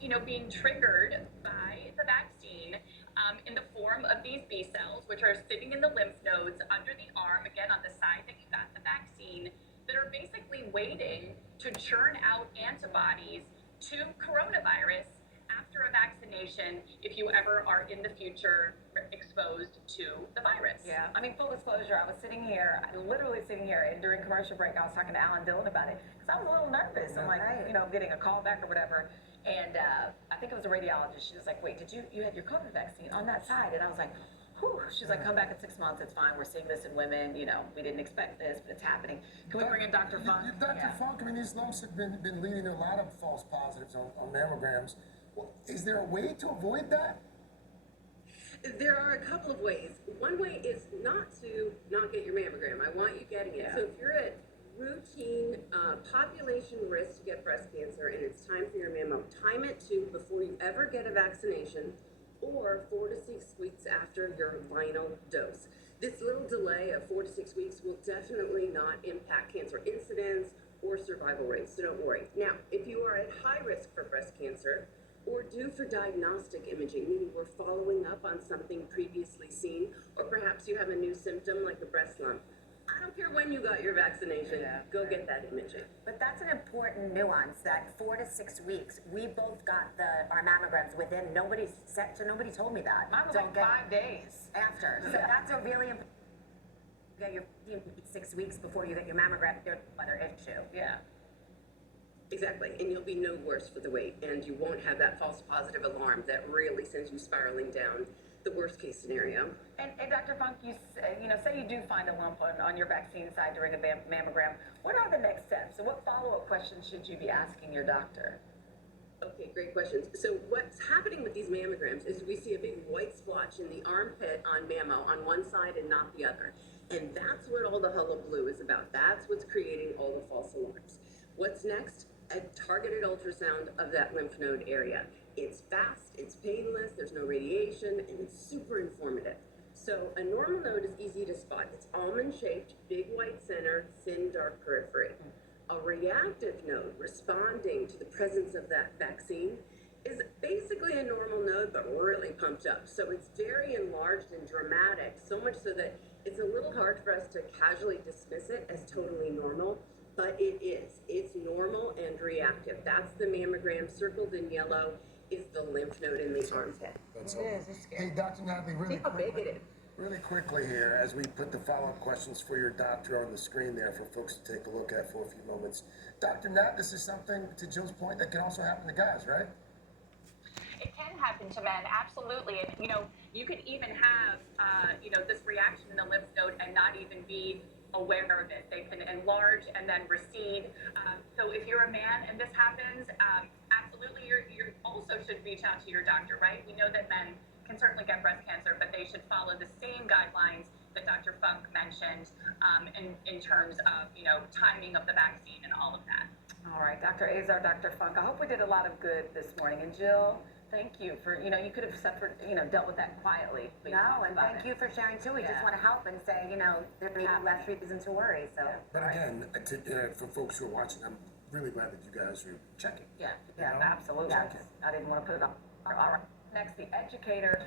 being triggered by the vaccine in the form of these B cells, which are sitting in the lymph nodes under the arm, again, on the side that you got the vaccine, that are basically waiting to churn out antibodies to coronavirus after a vaccination if you ever are in the future exposed to the virus. Yeah, I mean, full disclosure, I was sitting here, literally sitting here, and during commercial break, I was talking to Alan Dillon about it, because I was a little nervous. I'm like, getting a call back or whatever, and I think it was a radiologist. She was like, wait, you had your COVID vaccine on that side? And I was like, whew. She's like, come back in 6 months, it's fine. We're seeing this in women, we didn't expect this, but it's happening. Can we bring in Dr. Funk? Dr. Funk, I mean, these lumps have been leading to a lot of false positives on mammograms. Well, is there a way to avoid that? There are a couple of ways. One way is not to not get your mammogram. I want you getting it. Yeah. So if you're at routine population risk to get breast cancer and it's time for your mammo, time it to before you ever get a vaccination or 4 to 6 weeks after your final dose. This little delay of 4 to 6 weeks will definitely not impact cancer incidence or survival rates, so don't worry. Now, if you are at high risk for breast cancer, or due for diagnostic imaging, meaning we're following up on something previously seen, or perhaps you have a new symptom like a breast lump. I don't care when you got your vaccination, go get that imaging. But that's an important nuance, that 4 to 6 weeks, we both got our mammograms within, nobody told me that. Mine was like 5 days. After, so that's a really important, get your 6 weeks before you get your mammogram, there's another issue. Yeah. Exactly, and you'll be no worse for the wait, and you won't have that false positive alarm that really sends you spiraling down the worst case scenario. And Dr. Funk, say you do find a lump on your vaccine side during a mammogram. What are the next steps? So what follow-up questions should you be asking your doctor? Okay, great questions. So what's happening with these mammograms is we see a big white splotch in the armpit on mammo on one side and not the other. And that's what all the hullabaloo is about. That's what's creating all the false alarms. What's next? A targeted ultrasound of that lymph node area. It's fast, it's painless, there's no radiation, and it's super informative. So a normal node is easy to spot. It's almond-shaped, big white center, thin dark periphery. A reactive node responding to the presence of that vaccine is basically a normal node, but really pumped up. So it's very enlarged and dramatic, so much so that it's a little hard for us to casually dismiss it as totally normal. But it is. It's normal and reactive. That's the mammogram. Circled in yellow is the lymph node in the armpit. That's Hey, Dr. Natalie, really quickly here, as we put the follow-up questions for your doctor on the screen there for folks to take a look at for a few moments. Dr. Nat, this is something, to Jill's point, that can also happen to guys, right? It can happen to men, absolutely. And, you could even have, this reaction in the lymph node and not even be aware of it. They can enlarge and then recede. So if you're a man and this happens, absolutely, you also should reach out to your doctor, right? We know that men can certainly get breast cancer, but they should follow the same guidelines that Dr. Funk mentioned in terms of, timing of the vaccine and all of that. All right, Dr. Azar, Dr. Funk, I hope we did a lot of good this morning. And Jill, thank you for, you could have suffered, dealt with that quietly. No, and thank you for sharing too. We just want to help and say, there may be less reason to worry. So, But again, for folks who are watching, I'm really glad that you guys are checking. Yeah, absolutely. Yes. I didn't want to put it on. All right, next, the educator.